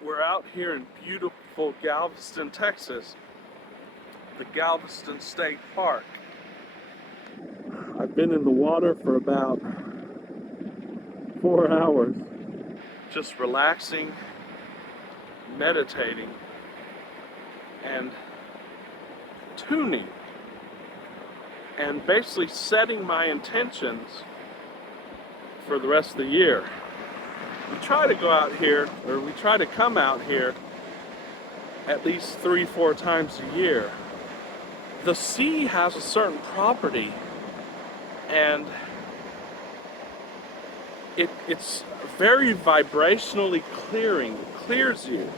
We're out here in beautiful Galveston, Texas, the Galveston State Park. I've been in the water for about 4 hours, just relaxing, meditating, and tuning, and basically setting my intentions for the rest of the year. We try to go out here, or we try to come out here at least 3-4 times a year. The sea has a certain property, and it's very vibrationally clearing. It clears you.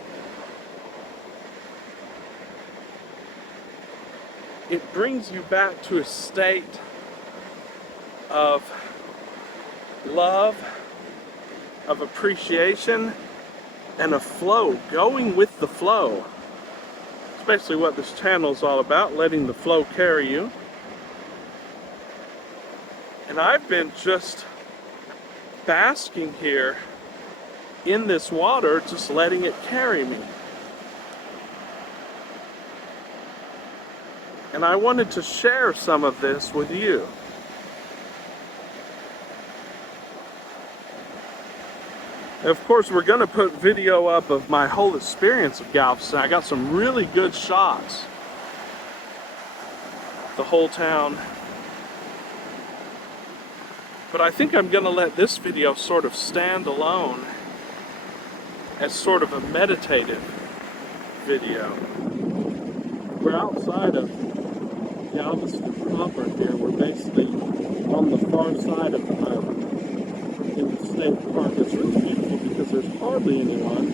It brings you back to a state of love, of appreciation, and a flow, going with the flow. It's basically what this channel is all about, letting the flow carry you. And I've been just basking here in this water, just letting it carry me. And I wanted to share some of this with you. And of course, we're going to put video up of my whole experience of Galveston. I got some really good shots. The whole town. But I think I'm going to let this video sort of stand alone as sort of a meditative video. We're outside of Galveston proper here. We're basically on the far side of the island in the state park. It's really beautiful because there's hardly anyone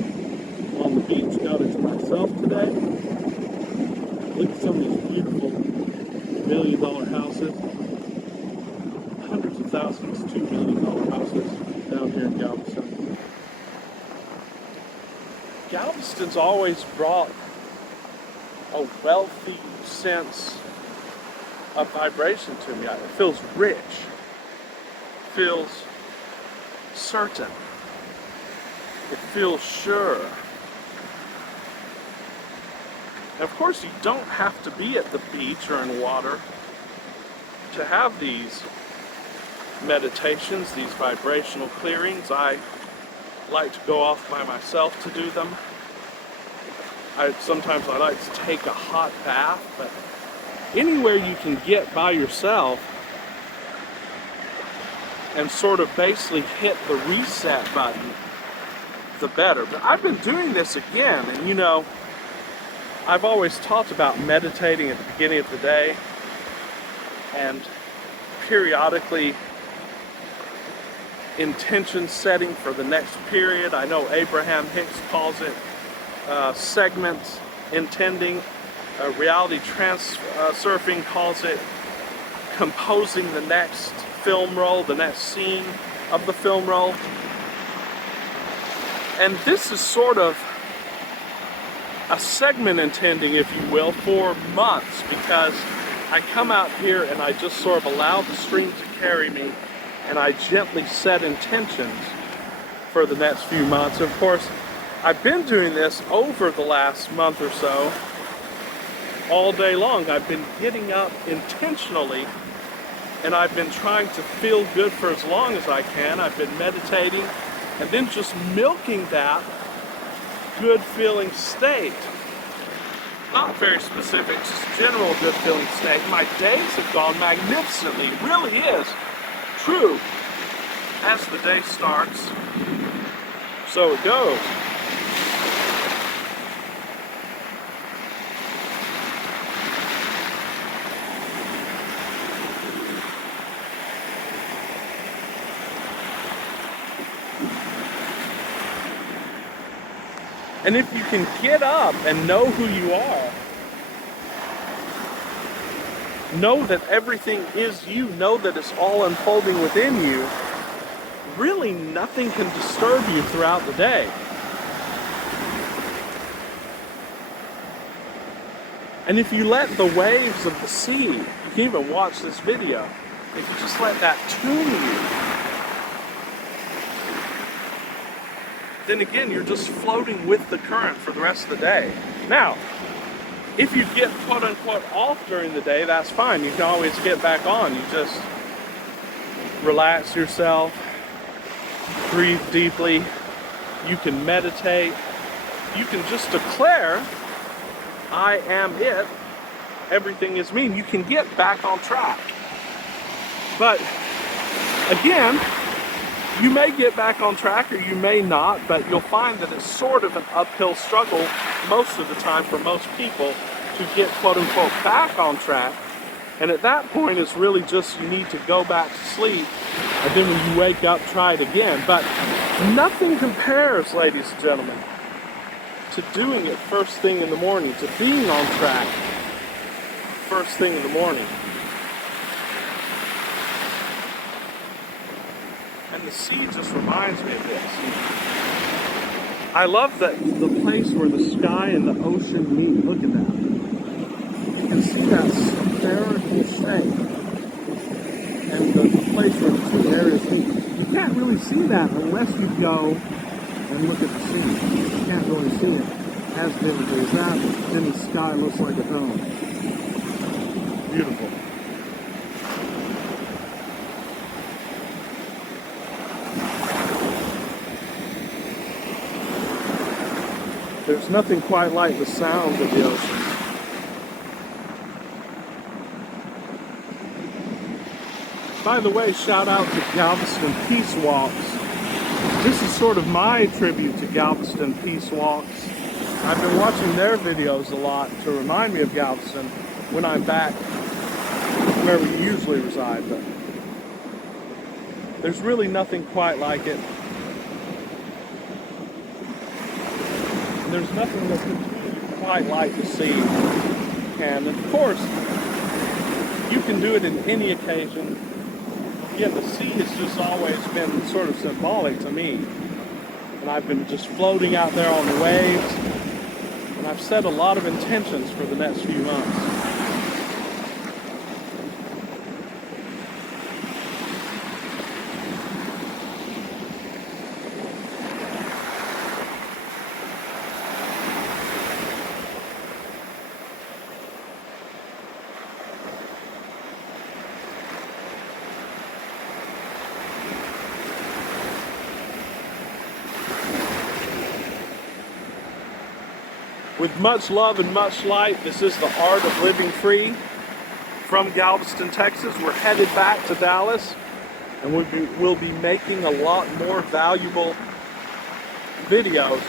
on the beach. Got it to myself today. Look at some of these beautiful $1 million houses. Hundreds of thousands, $2 million houses down here in Galveston. Galveston's always brought a wealthy sense of vibration to me. It feels rich, feels certain, it feels sure. And of course, you don't have to be at the beach or in water to have these meditations, these vibrational clearings. I like to go off by myself to do them. Sometimes I like to take a hot bath, but anywhere you can get by yourself and sort of basically hit the reset button, the better. But I've been doing this again, and you know, I've always talked about meditating at the beginning of the day and periodically intention setting for the next period. I know Abraham Hicks calls it segment intending. Reality surfing calls it composing the next film roll, the next scene of the film roll. And this is sort of a segment intending, if you will, for months, because I come out here and I just sort of allow the stream to carry me, and I gently set intentions for the next few months. Of course, I've been doing this over the last month or so, all day long. I've been getting up intentionally, and I've been trying to feel good for as long as I can. I've been meditating and then just milking that good feeling state. Not very specific, just general good feeling state. My days have gone magnificently. It really is true. As the day starts, so it goes. And if you can get up and know who you are, know that everything is you, know that it's all unfolding within you, really nothing can disturb you throughout the day. And if you let the waves of the sea, you can even watch this video, if you just let that tune you, then again, you're just floating with the current for the rest of the day. Now, if you get quote unquote off during the day, that's fine. You can always get back on. You just relax yourself, breathe deeply. You can meditate. You can just declare, I am it. Everything is me. You can get back on track. But again, you may get back on track or you may not, but you'll find that it's sort of an uphill struggle most of the time for most people to get quote unquote back on track. And at that point, it's really just you need to go back to sleep, and then when you wake up, try it again. But nothing compares, ladies and gentlemen, to doing it first thing in the morning, to being on track first thing in the morning. And the sea just reminds me of this. I love that the place where the sky and the ocean meet. Look at that. You can see that spherical shape. And the place where the two areas meet. You can't really see that unless you go and look at the sea. You can't really see it as vividly as that. Then the sky looks like a dome. Beautiful. There's nothing quite like the sounds of the ocean. By the way, shout out to Galveston Peace Walks. This is sort of my tribute to Galveston Peace Walks. I've been watching their videos a lot to remind me of Galveston when I'm back where we usually reside, but there's really nothing quite like it. There's nothing that's quite like the sea. And of course, you can do it in any occasion. Again, the sea has just always been sort of symbolic to me. And I've been just floating out there on the waves. And I've set a lot of intentions for the next few months. With much love and much light, this is the Art of Living Free from Galveston, Texas. We're headed back to Dallas, and we'll be making a lot more valuable videos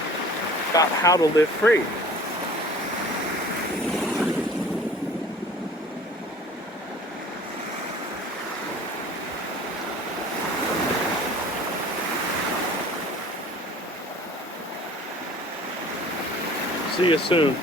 about how to live free. See you soon.